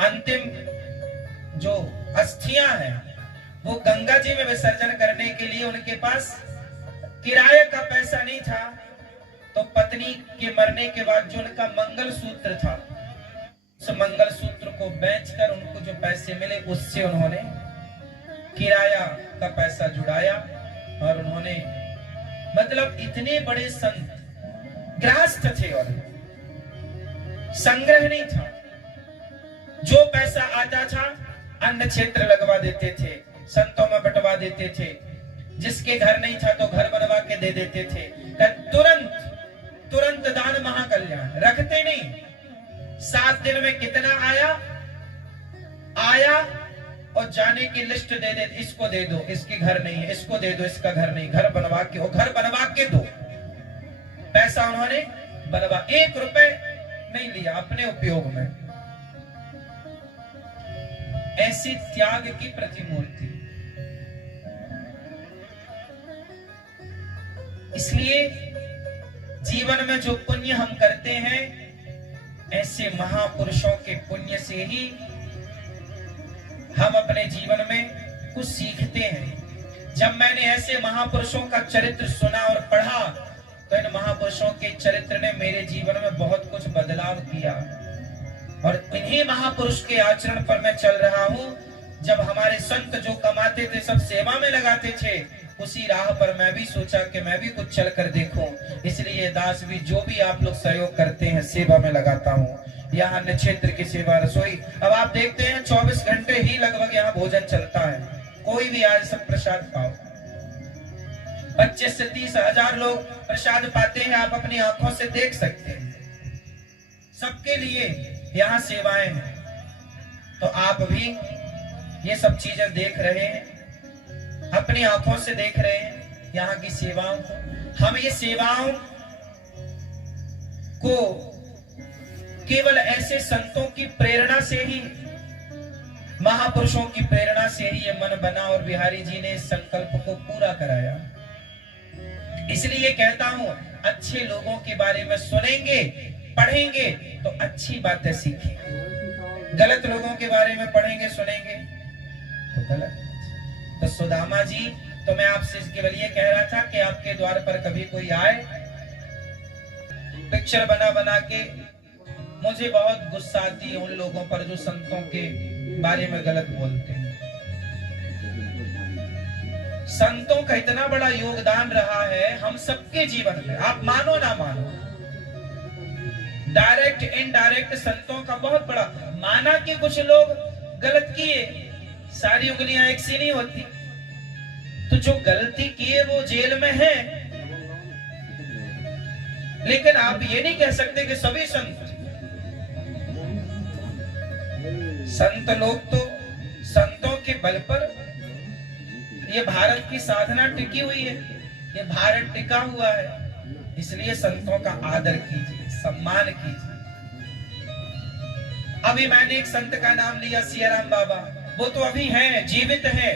अंतिम जो अस्थियां हैं वो गंगा जी में विसर्जन करने के लिए उनके पास किराए का पैसा नहीं था, तो पत्नी के मरने के बाद जो उनका मंगल सूत्र था, उस मंगल सूत्र को बेचकर उनको जो पैसे मिले उससे उन्होंने किराया का पैसा जुड़ाया। और उन्होंने मतलब इतने बड़े संत, गृहस्थ थे और संग्रह नहीं था। जो पैसा आता था अन्न क्षेत्र लगवा देते थे, संतों में बंटवा देते थे। जिसके घर नहीं था तो घर बनवा के दे देते थे। तुरंत तुरंत दान महाकल्याण, रखते नहीं। 7 दिन में कितना आया आया और जाने की लिस्ट दे दे, इसको दे दो, इसके घर नहीं है, इसको दे दो, इसका घर नहीं, घर बनवा के, और घर बनवा के दो। पैसा उन्होंने बनवा, 1 रुपए नहीं लिया अपने उपयोग में। ऐसी त्याग की प्रतिमूर्ति। इसलिए जीवन में जो पुण्य हम करते हैं, ऐसे महापुरुषों के पुण्य से ही हम अपने जीवन में कुछ सीखते हैं। जब मैंने ऐसे महापुरुषों का चरित्र सुना और पढ़ा, तो इन महापुरुषों के चरित्र ने मेरे जीवन में बहुत कुछ बदलाव किया। और इन्हीं महापुरुष के आचरण पर मैं चल रहा हूं। जब हमारे संत जो कमाते थे सब सेवा में लगाते थे, उसी राह पर मैं भी सोचा कि मैं भी कुछ चल कर देखूं। इसलिए दास भी जो भी आप लोग सहयोग करते हैं सेवा में लगाता हूं। यहाँ अन्य क्षेत्र की सेवा, रसोई, अब आप देखते हैं 24 घंटे ही लगभग यहाँ भोजन चलता है। कोई भी आज सब प्रसाद पाओ, 25 से 30 हजार लोग प्रसाद पाते हैं, आप अपनी आंखों से देख सकते हैं। सबके लिए यहाँ सेवाएं हैं, तो आप भी ये सब चीजें देख रहे हैं, अपनी आंखों से देख रहे हैं यहाँ की सेवाओं को। हम ये सेवाओं को केवल ऐसे संतों की प्रेरणा से ही, महापुरुषों की प्रेरणा से ही ये मन बना और बिहारी जी ने इस संकल्प को पूरा कराया। इसलिए कहता हूं, अच्छे लोगों के बारे में सुनेंगे, पढ़ेंगे तो अच्छी बातें सीखेंगे। गलत लोगों के बारे में पढ़ेंगे, सुनेंगे तो गलत। तो सुदामा जी, तो मैं आपसे केवल ये कह रहा था कि आपके द्वार पर कभी कोई आए, पिक्चर बना बना के, मुझे बहुत गुस्सा आती है उन लोगों पर जो संतों के बारे में गलत बोलते हैं। संतों का इतना बड़ा योगदान रहा है हम सबके जीवन में, आप मानो ना मानो, डायरेक्ट इनडायरेक्ट संतों का बहुत बड़ा। माना कि कुछ लोग गलत किए, सारी उंगलियां एक सी नहीं होती, तो जो गलती किए वो जेल में है। लेकिन आप ये नहीं कह सकते कि सभी संत लोग तो संतों के बल पर ये भारत की साधना टिकी हुई है, ये भारत टिका हुआ है। इसलिए संतों का आदर कीजिए, सम्मान कीजिए। अभी मैंने एक संत का नाम लिया, सियाराम बाबा, वो तो अभी हैं, जीवित हैं,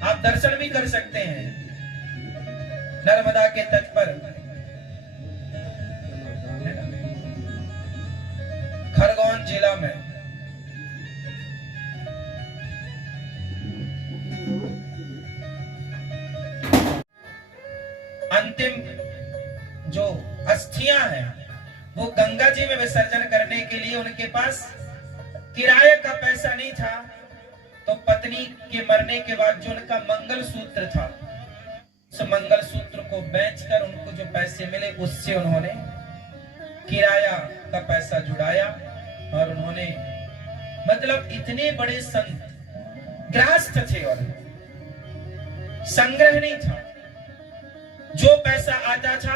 आप दर्शन भी कर सकते हैं नर्मदा के तट पर, खरगोन जिला में। अंतिम जो अस्थियां हैं वो गंगा जी में विसर्जन करने के लिए उनके पास किराए का पैसा नहीं था, तो पत्नी के मरने के बाद जो उनका मंगल सूत्र था, उस मंगल सूत्र को बेचकर उनको जो पैसे मिले उससे उन्होंने किराया का पैसा जुड़ाया। और उन्होंने मतलब इतने बड़े संत, गृहस्थ थे और संग्रह नहीं था। जो पैसा आता था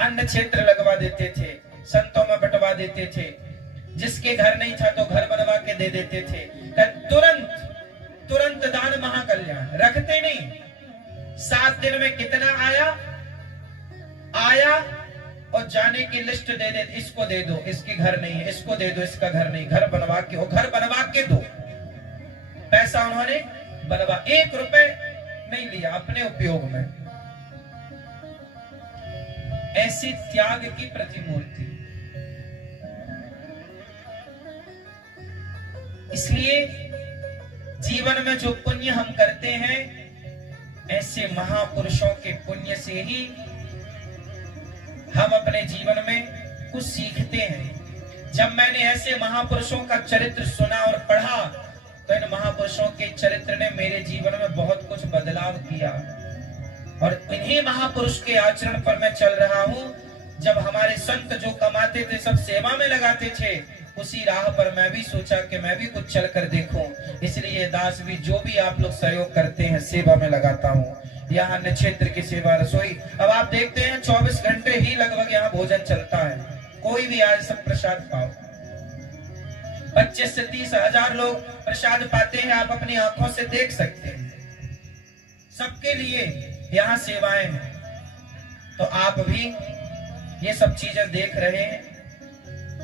अन्न क्षेत्र लगवा देते थे, संतों में बंटवा देते थे। जिसके घर नहीं था तो घर बनवा के दे देते थे। तुरंत तुरंत दान महाकल्याण, रखते नहीं। 7 दिन में कितना आया आया और जाने की लिस्ट दे दे, इसको दे दो, इसके घर नहीं है, इसको दे दो, इसका घर नहीं, घर बनवा के, और घर बनवा के दो। पैसा उन्होंने बनवा, 1 रुपए नहीं लिया अपने उपयोग में। ऐसी त्याग की प्रतिमूर्ति। इसलिए जीवन में जो पुण्य हम करते हैं, ऐसे महापुरुषों के पुण्य से ही हम अपने जीवन में कुछ सीखते हैं। जब मैंने ऐसे महापुरुषों का चरित्र सुना और पढ़ा, तो इन महापुरुषों के चरित्र ने मेरे जीवन में बहुत कुछ बदलाव किया और इन्हीं महापुरुष के आचरण पर मैं चल रहा हूं। जब हमारे संत जो कमाते थे सब सेवा में लगाते थे, उसी राह पर मैं भी सोचा कि मैं भी कुछ चल कर देखूं। इसलिए दास भी जो भी आप लोग सहयोग करते हैं सेवा में लगाता हूं। यहाँ अन्य क्षेत्र की सेवा रसोई, अब आप देखते हैं 24 घंटे ही लगभग यहाँ भोजन चलता है। कोई भी आज सब प्रसाद पाओ, 25 से 30 हजार लोग प्रसाद पाते हैं, आप अपनी आंखों से देख सकते हैं। सबके लिए यहाँ सेवाएं हैं, तो आप भी ये सब चीजें देख रहे हैं,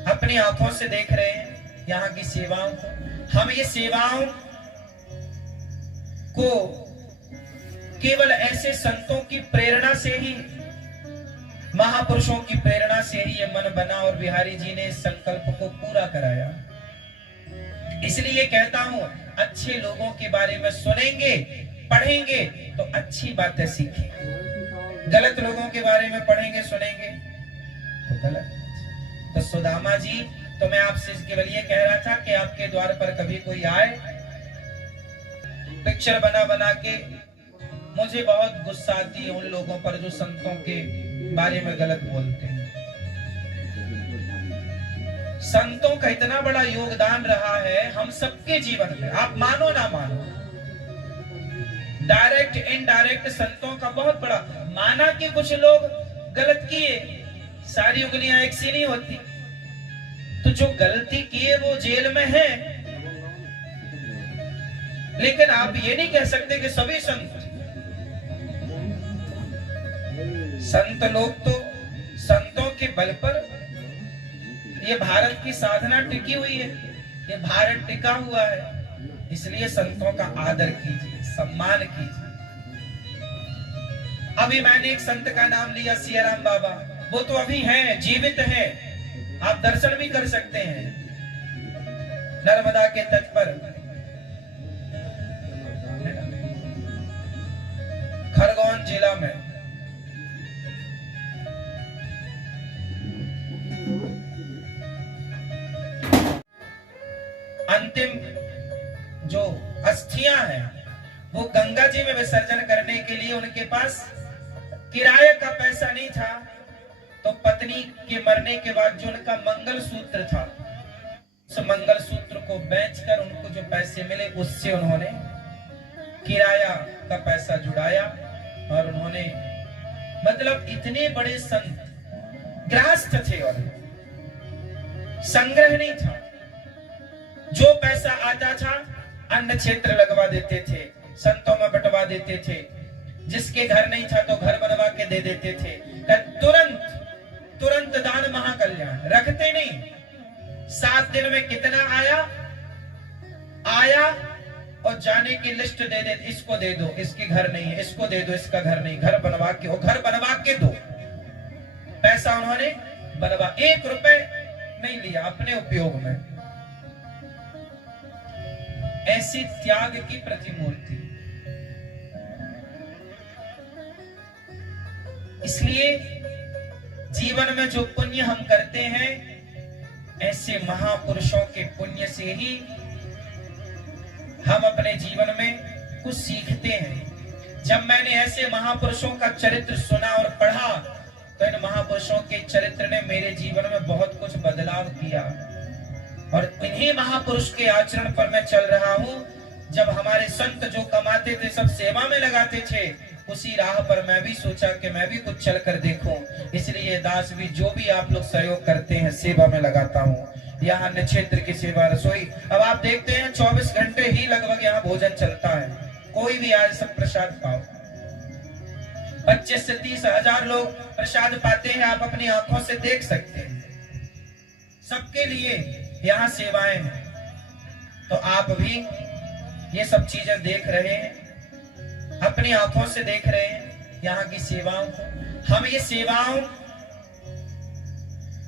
अपनी आंखों से देख रहे हैं यहाँ की सेवाओं को। हम ये सेवाओं को केवल ऐसे संतों की प्रेरणा से ही, महापुरुषों की प्रेरणा से ही ये मन बना और बिहारी जी ने इस संकल्प को पूरा कराया। इसलिए कहता हूं, अच्छे लोगों के बारे में सुनेंगे, पढ़ेंगे तो अच्छी बातें सीखेंगे। गलत लोगों के बारे में पढ़ेंगे, सुनेंगे तो गलत। तो सुदामा जी, तो मैं आपसे केवल ये कह रहा था कि आपके द्वार पर कभी कोई आए, पिक्चर बना बना के, मुझे बहुत गुस्सा आती है उन लोगों पर जो संतों के बारे में गलत बोलते हैं। संतों का इतना बड़ा योगदान रहा है हम सबके जीवन में, आप मानो ना मानो, डायरेक्ट इनडायरेक्ट संतों का बहुत बड़ा। माना कि कुछ लोग गलत किए, सारी उंगलियां एक सी नहीं होती, तो जो गलती किए वो जेल में है, लेकिन आप ये नहीं कह सकते कि सभी संत लोग तो संतों के बल पर ये भारत की साधना टिकी हुई है, ये भारत टिका हुआ है। इसलिए संतों का आदर कीजिए, सम्मान कीजिए। अभी मैंने एक संत का नाम लिया, सियाराम बाबा, वो तो अभी हैं, जीवित हैं, आप दर्शन भी कर सकते हैं नर्मदा के तट पर, खरगोन जिला में। अंतिम जो अस्थियां हैं वो गंगा जी में विसर्जन करने के लिए उनके पास किराए का पैसा नहीं था, तो पत्नी के मरने के बाद जो उनका मंगलसूत्र था, उस मंगलसूत्र को बेचकर उनको जो पैसे मिले उससे उन्होंने किराया का पैसा जुड़ाया। और उन्होंने, मतलब इतने बड़े संत, गृहस्थ थे और संग्रह नहीं था। जो पैसा आता था अन्य क्षेत्र लगवा देते थे, संतों में बंटवा देते थे, जिसके घर नहीं था तो घर बनवा के दे देते थे। तुरंत दान महाकल्याण, रखते नहीं। 7 दिन में कितना आया और जाने की लिस्ट दे दे, इसको दे दो, इसके घर नहीं है, इसको दे दो, इसका घर नहीं, घर बनवा के दो। पैसा उन्होंने बनवा, 1 रुपए नहीं लिया अपने उपयोग में। ऐसी त्याग की प्रतिमूर्ति। इसलिए जीवन में जो पुण्य हम करते हैं, ऐसे महापुरुषों के पुण्य से ही हम अपने जीवन में कुछ सीखते हैं। जब मैंने ऐसे महापुरुषों का चरित्र सुना और पढ़ा, तो इन महापुरुषों के चरित्र ने मेरे जीवन में बहुत कुछ बदलाव किया और इन्हीं महापुरुष के आचरण पर मैं चल रहा हूं। जब हमारे संत जो कमाते थे सब सेवा में लगाते थे, उसी राह पर मैं भी सोचा कि मैं भी कुछ चल कर देखूं। इसलिए दास भी जो भी आप लोग सहयोग करते हैं सेवा में लगाता हूं। यहाँ अन्य क्षेत्र की सेवा रसोई, अब आप देखते हैं 24 घंटे ही लगभग यहाँ भोजन चलता है। कोई भी आज सब प्रसाद पाओ, 25 से 30 हजार लोग प्रसाद पाते हैं, आप अपनी आंखों से देख सकते हैं। सबके लिए यहाँ सेवाएं हैं, तो आप भी ये सब चीजें देख रहे हैं, अपनी आंखों से देख रहे हैं यहाँ की सेवाओं को। हम ये सेवाओं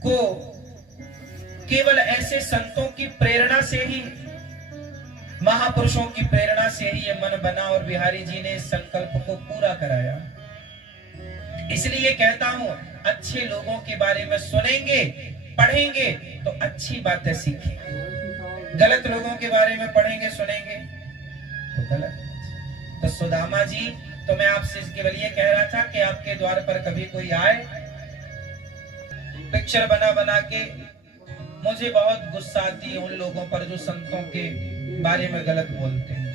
को केवल ऐसे संतों की प्रेरणा से ही, महापुरुषों की प्रेरणा से ही ये मन बना और बिहारी जी ने इस संकल्प को पूरा कराया। इसलिए कहता हूं, अच्छे लोगों के बारे में सुनेंगे, पढ़ेंगे तो अच्छी बातें सीखेंगे। गलत लोगों के बारे में पढ़ेंगे, सुनेंगे तो गलत। तो सुदामा जी, तो मैं आपसे केवल ये कह रहा था कि आपके द्वार पर कभी कोई आए, पिक्चर बना बना के, मुझे बहुत गुस्सा आती है उन लोगों पर जो संतों के बारे में गलत बोलते हैं।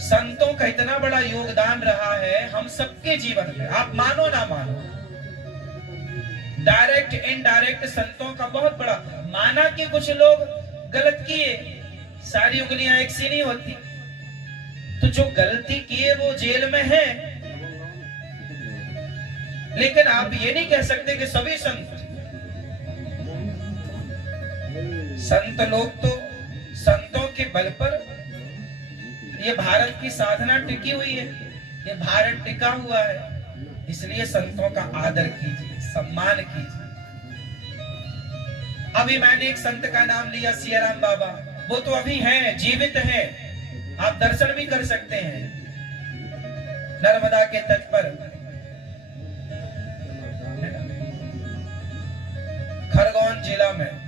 संतों का इतना बड़ा योगदान रहा है हम सबके जीवन में, आप मानो ना मानो, डायरेक्ट इनडायरेक्ट संतों का बहुत बड़ा। माना कि कुछ लोग गलत किए, सारी उंगलियां एक सी नहीं होती, तो जो गलती किए वो जेल में है, लेकिन आप ये नहीं कह सकते कि सभी संत लोग तो संतों के बल पर ये भारत की साधना टिकी हुई है, ये भारत टिका हुआ है। इसलिए संतों का आदर कीजिए, सम्मान कीजिए। अभी मैंने एक संत का नाम लिया, सियाराम बाबा, वो तो अभी हैं, जीवित हैं, आप दर्शन भी कर सकते हैं नर्मदा के तट पर, खरगोन जिला में।